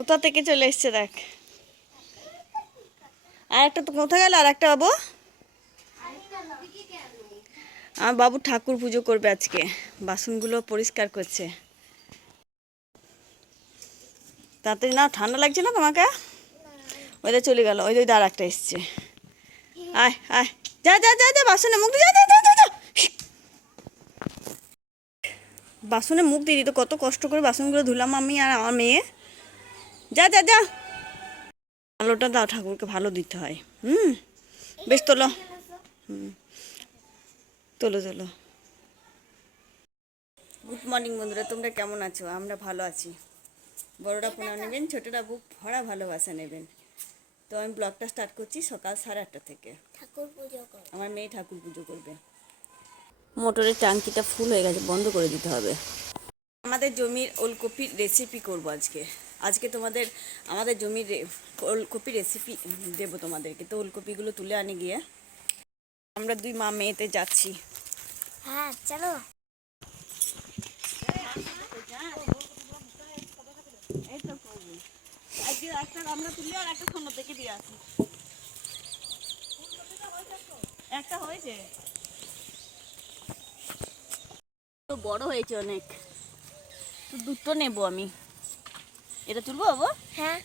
কোথা থেকে চলে এসছে দেখ? আর একটা তো কোথায় গেল? আর একটা বাবু? আমার বাবু ঠাকুর পুজো করবে আজকে। বাসনগুলো পরিষ্কার করছে। তাড়াতাড়ি না ঠান্ডা লাগছে না তোমাকে? ওইটা চলে গেল। ওই ওই আর একটা এসছে। আয় আয়। যা যা যা যা, বাসনে মুখ যা। বাসনে মুখ দিয়ে দিত, কত কষ্ট করে বাসনগুলো ধুলাম আমি আর আমার মেয়ে। যা যা যা। আলোটা দাও ঠাকুরকে ভালো দিতে হয়। হুম? বেশ তোলো। হুম। তোলো তোলো। গুড মর্নিং বন্ধুরা তোমরা কেমন আছো? আমরা ভালো আছি। বড়রা পোনা নেবেন ছোটরা বুক ভরা ভালোবাসা নেবেন। তো আমি ব্লগটা স্টার্ট করছি সকাল সাড়ে আটটা থেকে। ঠাকুর পুজো আমার মেয়ে ঠাকুর পুজো করবে। মোটরের ট্যাঙ্কিটা ফুল হয়ে গেছে বন্ধ করে দিতে হবে। আমাদের জমির ওলকপির রেসিপি করব আজকে। আজকে তোমাদের আমাদের জমির ওলকপির রেসিপি দেবো তোমাদেরকে। তো ওলকপিগুলো তুলে আনি গিয়ে। আমরা দুই মা মেয়েতে যাচ্ছি। হ্যাঁ চলো। একটা আমরা তুলে আর একটা শূন্য থেকে দিয়ে আসি একটা হয়েছে তো বড় হয়েছে অনেক। তো দুটো নেব আমি। এটা তুলবো বাবা? হ্যাঁ।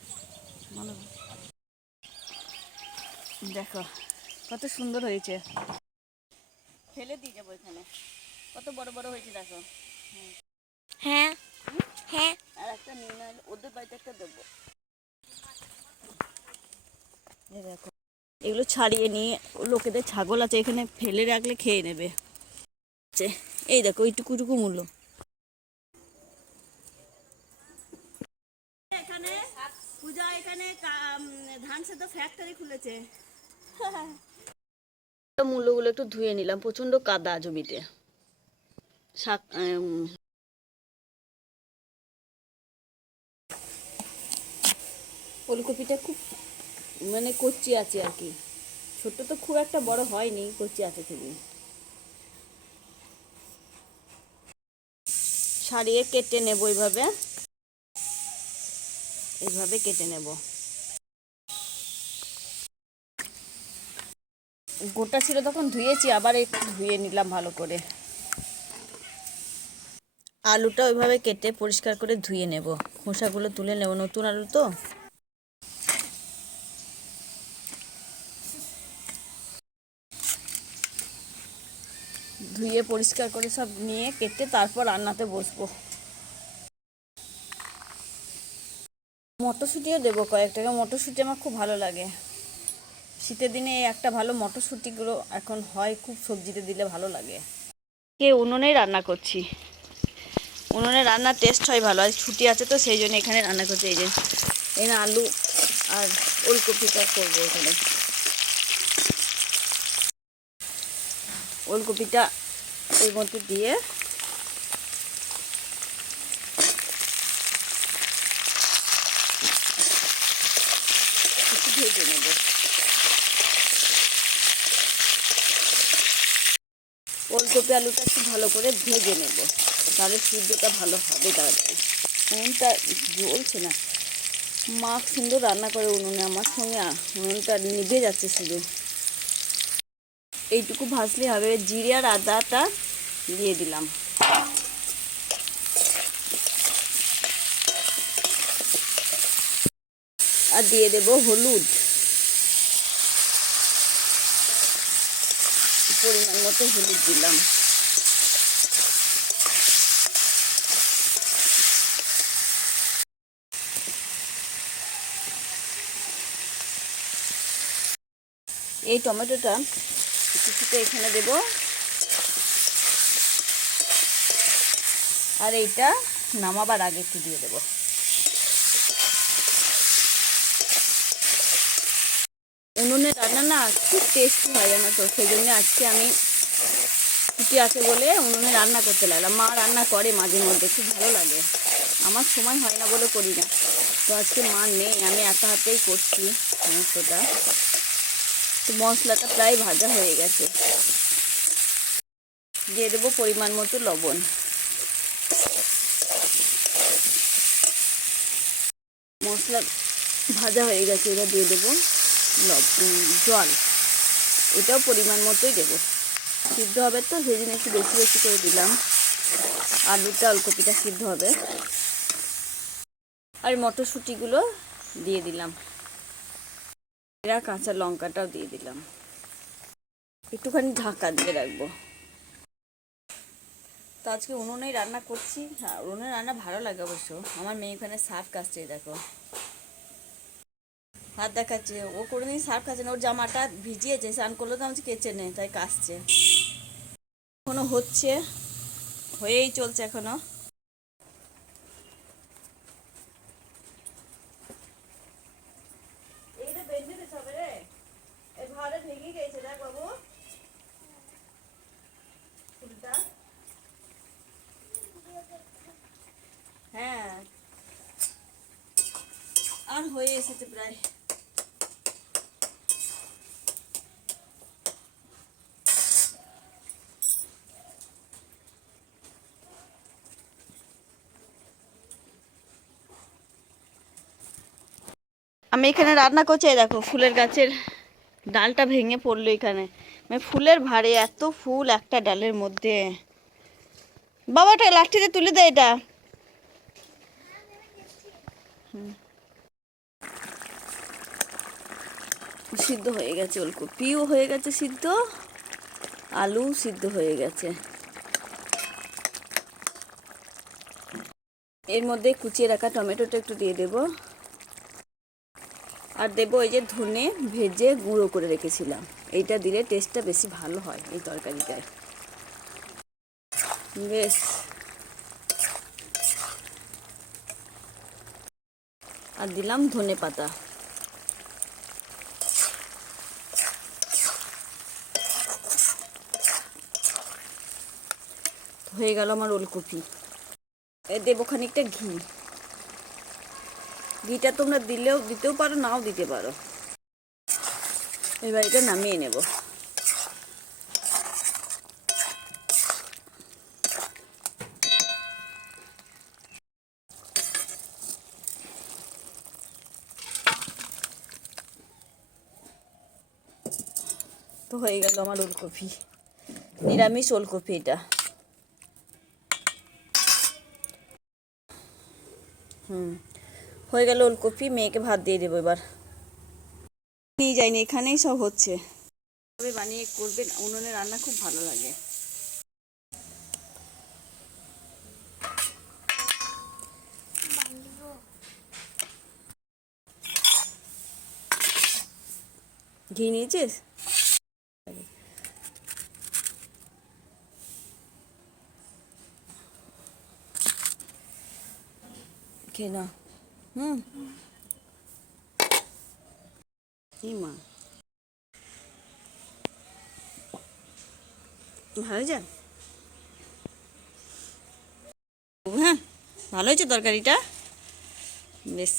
দেখো কত সুন্দর হয়েছে। ফেলে দিয়ে যাব এখানে। কত বড় বড় হয়েছে দেখো। হ্যাঁ হ্যাঁ। আর একটা নিয়ে না ওদের বাড়িতে একটা দেবো। দেখো এগুলো ছাড়িয়ে নিয়ে লোকেদের ছাগল আছে এখানে ফেলে রাখলে খেয়ে নেবে। এই দেখো এইটুকুটুকু মূল্য এখানে এখানে ধান সেদ্ধ ফ্যাক্টরি খুলেছে। মূল্যগুলো একটু ধুয়ে নিলাম প্রচণ্ড কাদা জমিতে। শাক ফুলকপিটা খুব মানে কচি আছে আর কি। ছোট তো খুব একটা বড় হয়নি কচি আছে খুবই। সারিয়ে কেটে নেব এইভাবে। এইভাবে কেটে নেব। গোটা ছিল তখন ধুয়েছি আবার একটু ধুয়ে নিলাম ভালো করে। আলুটা ওইভাবে কেটে পরিষ্কার করে ধুয়ে নেব। খোসাগুলো তুলে নেব নতুন আলু তো। ধুয়ে পরিষ্কার করে সব নিয়ে কেটে তারপর রান্নাতে বসবো। মটরশুঁটিও দেবো কয়েক টাকা মটরশুঁটি আমার খুব ভালো লাগে। শীতের দিনে একটা ভালো মটরশুঁটিগুলো এখন হয়, খুব সবজিতে দিলে ভালো লাগে। কে উনুনে রান্না করছি। উনুনে রান্নার টেস্ট হয় ভালো আজ ছুটি আছে তো সেই জন্য এখানে রান্না করছি। এই যে এখানে আলু আর ওলকপিটা করব এখানে। ওলকপিটা এর মধ্যে দিয়ে একটু ভেজে নেব ওলকপি আলুটা একটু ভালো করে ভেজে নেব। তাহলে সিদ্ধটা ভালো হবে তাড়াতাড়ি। উনুনটা জ্বলছে না। মা সুন্দর রান্না করে উনুনে, আমার সঙ্গে উনুনটা নিভে যাচ্ছে শুধু। এইটুকু ভাজলে হবে। জিরে আর আদাটা দিয়ে দিলাম। আর দিয়ে দেব হলুদ পরিমাণ মতো হলুদ দিলাম। এই টমেটোটা কিছুটা এখানে দেব। আর এইটা নামাবার আগে একটু দিয়ে দেব। উনুনে রান্না না খুব টেস্টি হয় জানো তো, সেই জন্য আজকে আমি ছুটি আছে বলে উনুনে রান্না করতে লাগলাম। মা রান্না করে মাঝে মধ্যে, খুব ভালো লাগে। আমার সময় হয় না বলে করি না। তো আজকে মা নেই, আমি একা হাতেই করছি সমস্তটা। তো মশলাটা প্রায় ভাজা হয়ে গেছে। দিয়ে দেবো পরিমাণ মতো লবণ। মশলা ভাজা হয়ে গেছে, এবার দিয়ে দেবো জল। এটাও পরিমাণ মতোই দেবো। সিদ্ধ হবে তো, সেই জন্য একটু বেশি বেশি করে দিলাম। আলুটা, ওলকপিটা সিদ্ধ হবে। আর মটরশুঁটিগুলো দিয়ে দিলাম। এরা কাঁচা লঙ্কাটাও দিয়ে দিলাম। একটুখানি ঢাকা দিয়ে রাখব। তো আজকে উনুনেই রান্না করছি। হ্যাঁ উনুনে রান্না ভালো লাগে অবশ্য। আমার মেয়ে এখানে সার্ফ কাটছে এই দেখো। হাত দেখাচ্ছে। ও কোনোদিন সার্ফ কাটছে না ওর জামাটা ভিজিয়েছে স্নান করলে তো আমি কেচে নেই তাই কাচছে এখনও হচ্ছে হয়েই চলছে এখনও। হ্যাঁ। আর হয়ে এসেছে প্রায়। আমি এখানে রান্না করছি দেখো, ফুলের গাছের ডালটা ভেঙে পড়ল এখানে। মানে ফুলের ভারে এত ফুল একটা ডালের মধ্যে। বাবাটা লাঠিতে তুলে দে এটা। সিদ্ধ হয়ে গেছে ওলকপিও হয়ে গেছে সিদ্ধ আলু সিদ্ধ হয়ে গেছে। এর মধ্যে কুচিয়ে রাখা টমেটোটা একটু দিয়ে দেবো। আর দেবো এই যে ধনে ভেজে গুঁড়ো করে রেখেছিলাম। এইটা দিলে টেস্টটা বেশি ভালো হয় এই তরকারিটায়। বেশ। আর দিলাম ধনে পাতা। হয়ে গেল আমার ওলকপি। দেবো খানিকটা ঘি। ঘিটা তোমরা দিলেও, দিতেও পারো, নাও দিতে পারো। এবার এটা নামিয়ে নেব। তো হয়ে গেল আমার ওলকপি। নিরামিষ ওলকপি এটা। হুম। হয়ে গেল ওলকপি, মেয়েকে ভাত দিয়ে দেবো এবার। নিয়ে যাইনি, এখানেই সব হচ্ছে। তবে বানিয়ে করবেন, উনুনে রান্না খুব ভালো লাগে। ঘি নিয়েছিস? খেয়ে না। হুম। মা ভালো হয়েছে? হ্যাঁ ভালো হয়েছে তরকারিটা? বেশ।